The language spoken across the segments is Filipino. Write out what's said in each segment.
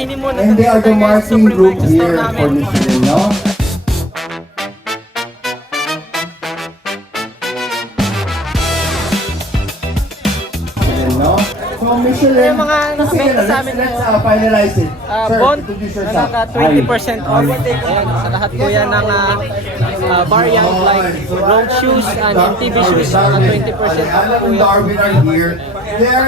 kainin muna And they are the marketing Supreme group Breakfast here namin. for Michelin, no? No? So Michelin, Yung mga nakabenta sa amin let's finalize it. Sir, Bond introduce na yourself. naka 20% off. Ayan, sa lahat po yan ng variant like road shoes and MTV shoes, naka 20% off po yan. Darwin are here.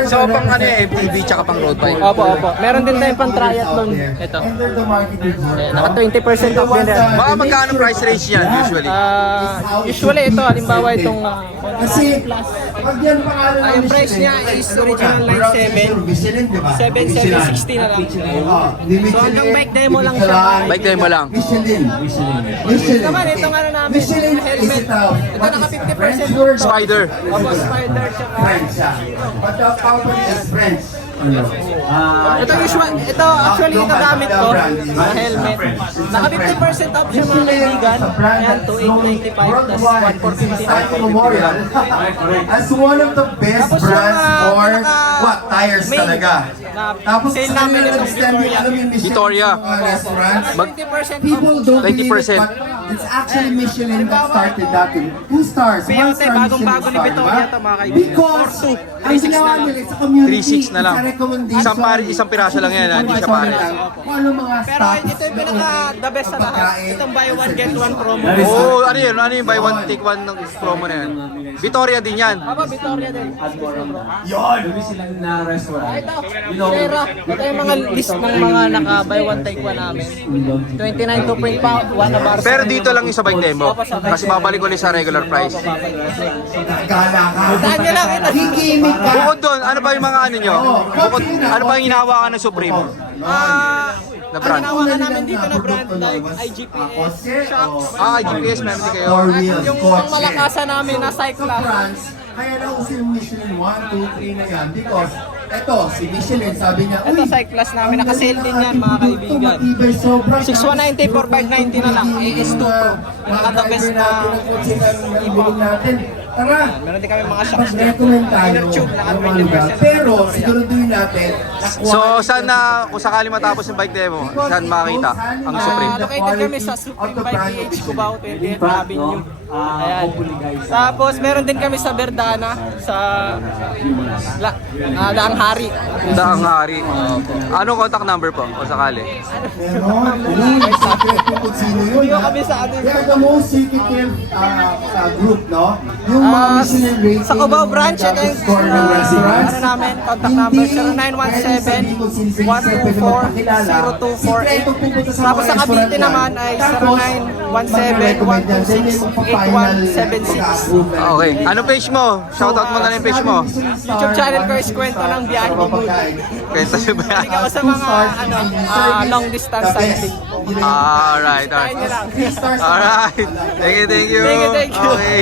So pang ano yung MTV tsaka pang road bike? Opo, opo. Meron din tayong pang triathlon. Ito. And they're the marketing group. Ayan, naka 20% off din yan. Mga magkano price range yan usually? Usually ito, halimbawa itong Kasi, pag yan pangalan ng yung price niya is original line 7. Michelin, di ba? 7,760 na lang. So hanggang bike demo lang siya. Bike demo lang. Michelin. Michelin. Naman itong ano namin, Michelin helmet. is a Ito naka 50% off. Spider. Opo, Spider tsaka. French siya. But the company is French. Ito actually ito gamit ko na helmet. Naka 50% off siya mga kaibigan. Ayan, 2,895 plus 1,459. Cycle Memorial as one of the best Tapos yung, brands for pinaka- what? Tires main talaga. na Tapos sale namin itong Victoria. Victoria. Restaurants. 20% People off. don't 20%. believe it, but it's actually Michelin that started that. 2 stars, 1 Peyote, star bagong-bago ni Michelin Victoria star, to, mga kaibigan. because ang ginawa nila sa community, 3.6 na lang. it's a recommendation. Isang piraso lang yan, hindi siya pare. Kung ano mga Pero stocks ito yung pinaka the best sa lahat. Itong buy one get one promo. Oo, ano yun? Ano yung buy one take one ng promo na yan? Victoria din yan. Aba, Victoria din. Yun! Ito, Sierra. Ito yung mga list ng mga naka buy one take one namin. 29 to print pa, 1 a bar. Pero dito lang yung sa bike demo. Kasi babalik ulit sa regular price. Gala ka. Saan nyo lang ito? Gigimik ka. Bukod doon, ano ba yung mga ano nyo? Bukod, ano ba yung hinahawakan ng Supreme? Na Ang brand? ginawa namin dito na brand like IGPS, Shocks, GPS, meron din kayo. at yung pangmalakasan namin na Cyclast. France, kaya na uso yung Michelin 1, 2, 3 na yan because eto, si Michelin sabi niya, Ito Cyclast namin, nakasale din yan mga kaibigan. 6190 for 590 na lang, AS2 Pro. Naka the best na ibig natin. Tara, meron din kami mga shocks din. recommend tayo. Inner tube, naka ng 20% mga lugar. Pero siguraduhin natin na So, saan na, kung sakali matapos yung bike demo, saan makakita ang Supreme? Located kami sa Supreme by PH Cubao, 28th Avenue. Ayan. Tapos meron din kami sa Verdana, sa Daang Hari. Daang Hari. Anong contact number po, kung sakali? meron. Uy, secret kung sino yun. Puyo ha? kami sa atin. They are the most secretive group, no? Yung mga Michelin rating. Sa Cubao branch, ito yung score ng restaurants. ano namin, contact number 0917-124-0248. Tapos sa Cavite naman ay 0917-126-8176. Okay. Anong page mo? Shoutout mo na lang yung page mo. YouTube channel ko is kwento ng biyahe ni Good. Kwento siya ba? Hindi ako sa mga long distance cycling. Alright, Try nyo alright. lang. Alright. Thank you, thank you. Thank you, thank you. Okay.